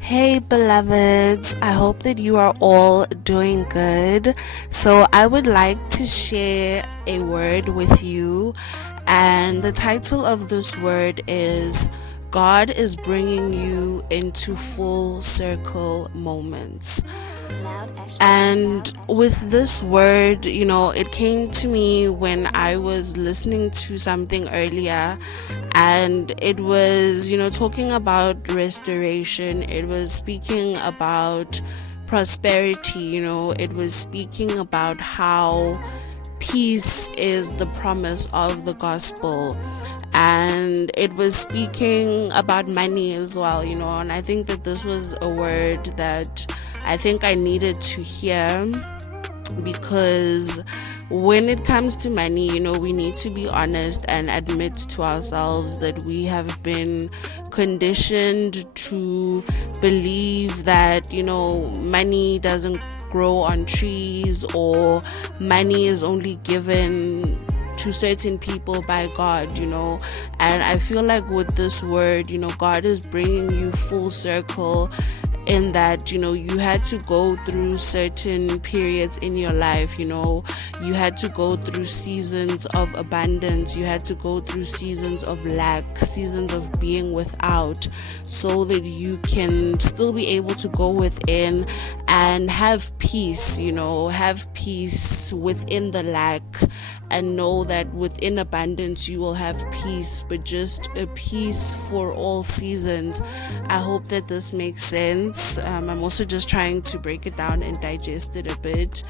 Hey beloveds, I hope that you are all doing good. So, I would like to share a word with you, and the title of this word is God is bringing you into full circle moments. And with this word, it came to me when I was listening to something earlier, and it was, talking about restoration. It was speaking about prosperity, it was speaking about how peace is the promise of the gospel, and it was speaking about money as well, and I think that this was a word that I think I needed to hear, because when it comes to money, we need to be honest and admit to ourselves that we have been conditioned to believe that, money doesn't grow on trees, or money is only given to certain people by God, and I feel like with this word, God is bringing you full circle, in that you had to go through certain periods in your life. You had to go through seasons of abundance, you had to go through seasons of lack, seasons of being without, so that you can still be able to go within and have peace, have peace within the lack, and know that within abundance you will have peace, but just a peace for all seasons. I hope that this makes sense. I'm also just trying to break it down and digest it a bit.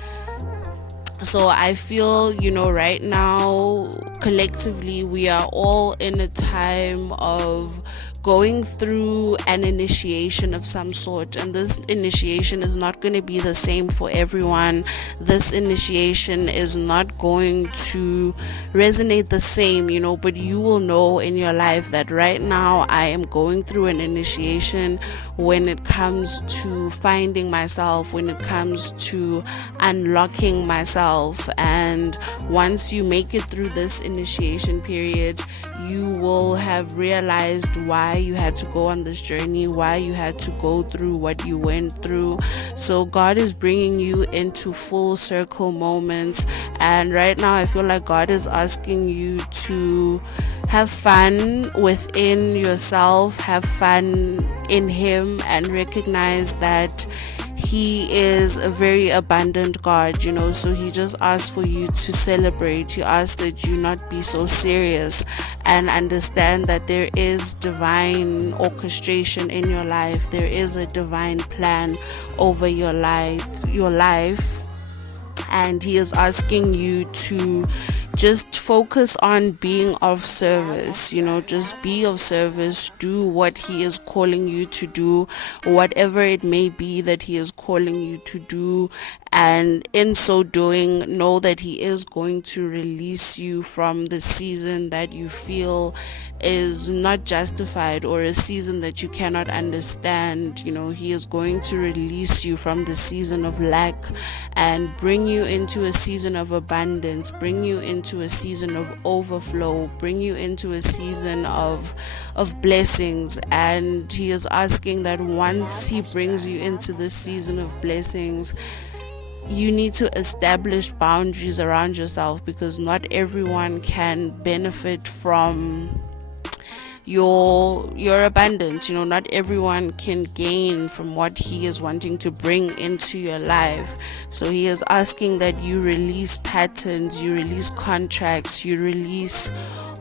So I feel, right now, collectively, we are all in a time of going through an initiation of some sort, and this initiation is not going to be the same for everyone. This initiation is not going to resonate the same, but you will know in your life that right now I am going through an initiation when it comes to finding myself, when it comes to unlocking myself. And once you make it through this initiation period, you will have realized why you had to go on this journey, why you had to go through what you went through. So God is bringing you into full circle moments, and right now I feel like God is asking you to have fun within yourself, have fun in Him, and recognize that He is a very abundant God, so He just asks for you to celebrate. He asks that you not be so serious, and understand that there is divine orchestration in your life. There is a divine plan over your life, and He is asking you to just focus on being of service, just be of service, do what He is calling you to do, whatever it may be that He is calling you to do. And in so doing, know that He is going to release you from the season that you feel is not justified, or a season that you cannot understand. He is going to release you from the season of lack and bring you into a season of abundance, bring you into a season of overflow, bring you into a season of blessings. And He is asking that once He brings you into this season of blessings, you need to establish boundaries around yourself, because not everyone can benefit from your abundance. Not everyone can gain from what He is wanting to bring into your life. So He is asking that you release patterns, you release contracts, you release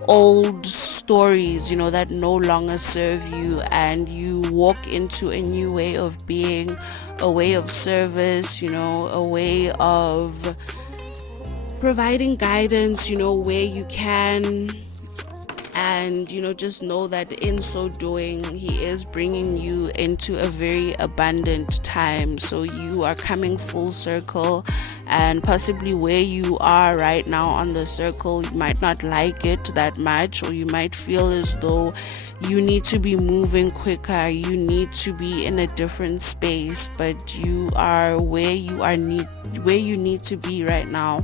old stories, that no longer serve you, and you walk into a new way of being, a way of service, a way of providing guidance, where you can. And just know that in so doing, He is bringing you into a very abundant time. So you are coming full circle, and possibly where you are right now on the circle, you might not like it that much, or you might feel as though you need to be moving quicker, you need to be in a different space, but you are where you need to be right now.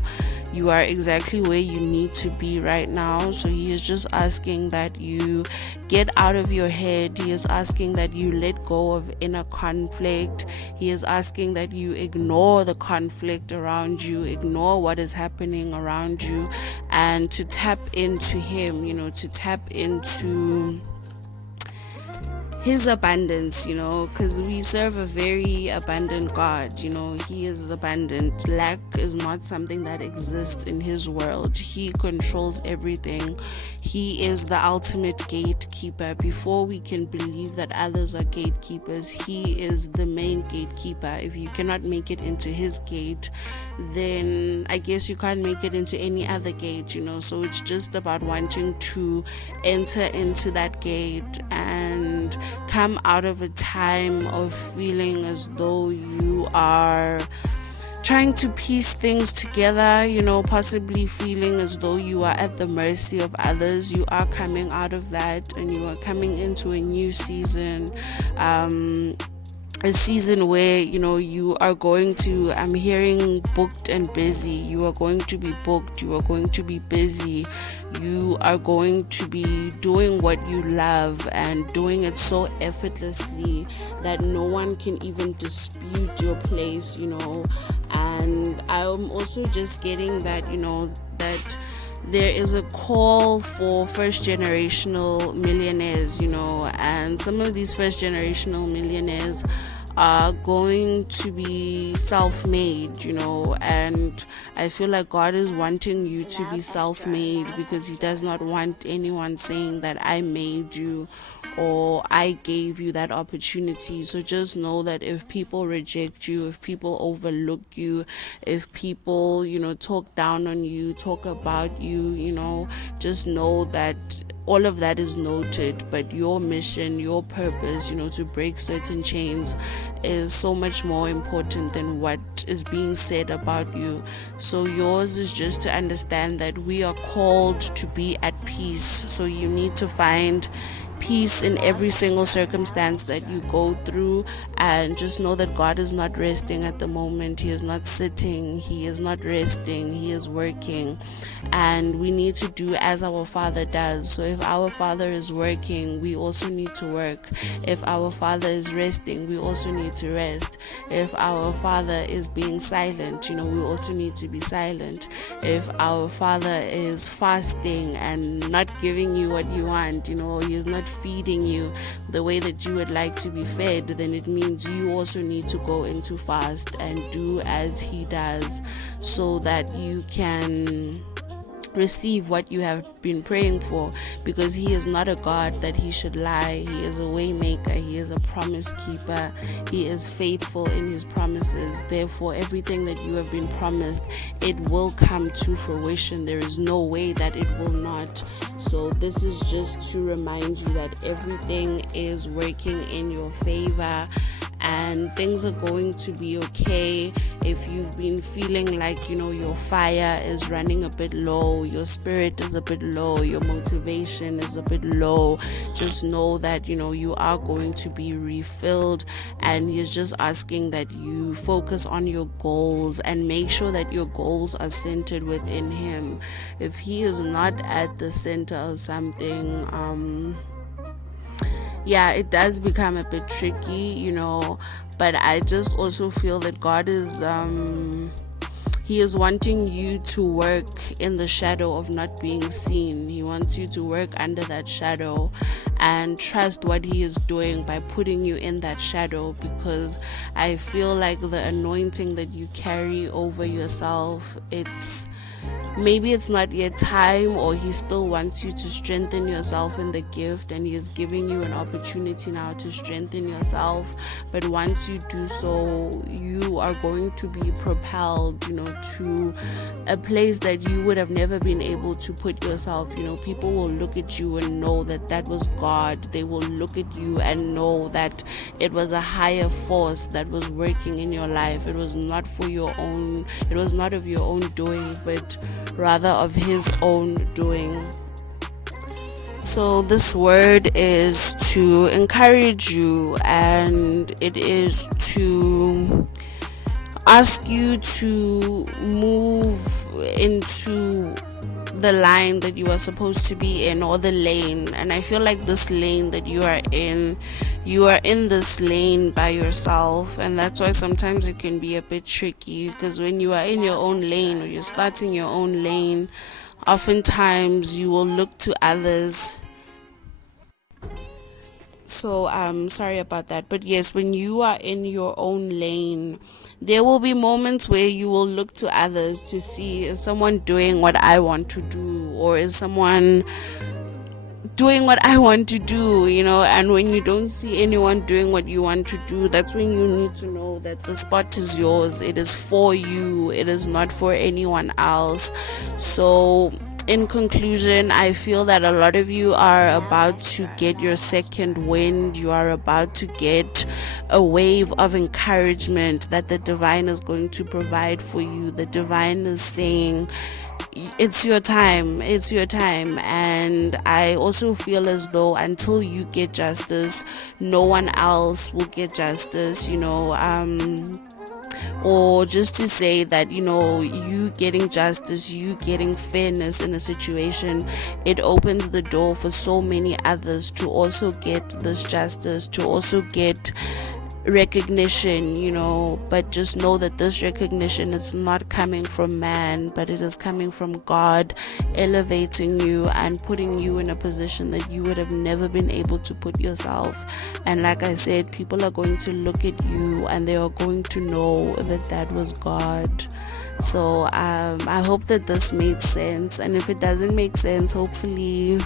You are exactly where you need to be right now. So he is just asking that you get out of your head. He is asking that you let go of inner conflict. He is asking that you ignore the conflict around you, ignore what is happening around you, and to tap into him, to tap into his abundance, because we serve a very abundant God. He is abundant. Lack is not something that exists in his world. He controls everything. He is the ultimate gatekeeper. Before we can believe that others are gatekeepers, he is the main gatekeeper. If you cannot make it into his gate, then I guess you can't make it into any other gate, so it's just about wanting to enter into that gate and come out of a time of feeling as though you are trying to piece things together, possibly feeling as though you are at the mercy of others. You are coming out of that, and you are coming into a new season, a season where you are going to, I'm hearing booked and busy. You are going to be booked, you are going to be busy, you are going to be doing what you love and doing it so effortlessly that no one can even dispute your place. And I'm also just getting that that there is a call for first generational millionaires, and some of these first generational millionaires are going to be self-made, and I feel like God is wanting you to be self-made, because he does not want anyone saying that I made you or I gave you that opportunity. So just know that if people reject you, if people overlook you, if people talk down on you, talk about you, just know that all of that is noted, but your mission, your purpose, to break certain chains is so much more important than what is being said about you. So yours is just to understand that we are called to be at peace. So you need to find peace in every single circumstance that you go through, and just know that God is not resting at the moment. He is not sitting, he is not resting, he is working, and we need to do as our Father does. So if our Father is working, we also need to work. If our Father is resting, we also need to rest. If our Father is being silent, we also need to be silent. If our Father is fasting and not giving you what you want, he is not feeding you the way that you would like to be fed, then it means you also need to go into fast and do as he does, so that you can receive what you have been praying for, because he is not a God that he should lie. He is a way maker, he is a promise keeper, he is faithful in his promises. Therefore, everything that you have been promised, it will come to fruition. There is no way that it will not. So this is just to remind you that everything is working in your favor and things are going to be okay. If you've been feeling like your fire is running a bit low, your spirit is a bit low, your motivation is a bit low, just know that you are going to be refilled, and he's just asking that you focus on your goals and make sure that your goals are centered within him. If he is not at the center of something, it does become a bit tricky, but I just also feel that God is he is wanting you to work in the shadow of not being seen. He wants you to work under that shadow and trust what he is doing by putting you in that shadow, because I feel like the anointing that you carry over yourself, maybe it's not yet time, or he still wants you to strengthen yourself in the gift, and he is giving you an opportunity now to strengthen yourself. But once you do so, you are going to be propelled, to a place that you would have never been able to put yourself. People will look at you and know that that was God. They will look at you and know that it was a higher force that was working in your life. It was not for your own, it was not of your own doing, but rather of his own doing. So this word is to encourage you, and it is to ask you to move into the line that you are supposed to be in, or the lane. And I feel like this lane that you are in this lane by yourself, and that's why sometimes it can be a bit tricky, because when you are in your own lane, or you're starting your own lane, oftentimes you will look to others. So sorry about that, but yes, when you are in your own lane, there will be moments where you will look to others to see, is someone doing what I want to do, or is someone doing what I want to do, and when you don't see anyone doing what you want to do, that's when you need to know that the spot is yours. It is for you, it is not for anyone else. So in conclusion, I feel that a lot of you are about to get your second wind. You are about to get a wave of encouragement that the divine is going to provide for you. The divine is saying, it's your time, and I also feel as though until you get justice, no one else will get justice, or just to say that, you getting justice, you getting fairness in a situation, it opens the door for so many others to also get this justice, to also get recognition, but just know that this recognition is not coming from man, but it is coming from God, elevating you and putting you in a position that you would have never been able to put yourself. And like I said, people are going to look at you and they are going to know that that was God. So I hope that this made sense, and if it doesn't make sense, hopefully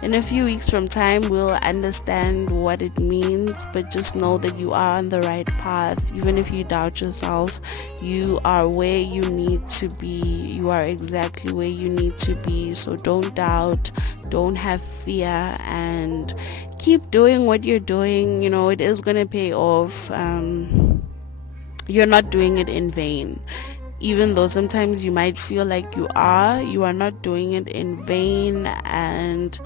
in a few weeks from time we'll understand what it means. But just know that you are on the right path. Even if you doubt yourself, you are where you need to be. You are exactly where you need to be. So don't doubt, don't have fear, and keep doing what you're doing. It is going to pay off. You're not doing it in vain. Even though sometimes you might feel like you are not doing it in vain, and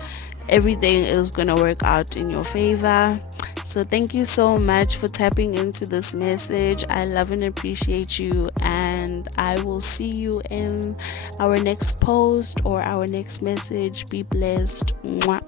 everything is going to work out in your favor. So thank you so much for tapping into this message. I love and appreciate you, and I will see you in our next post or our next message. Be blessed. Mwah.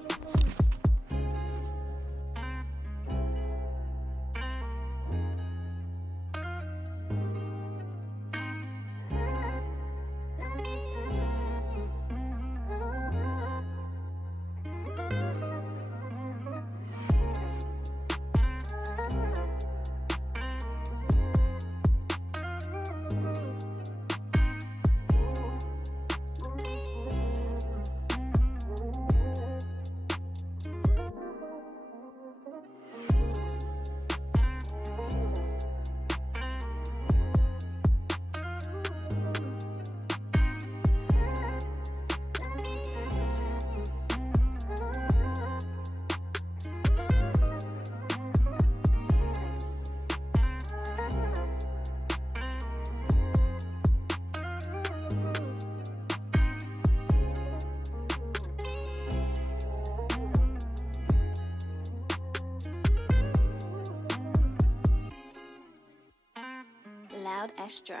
Loud Astro.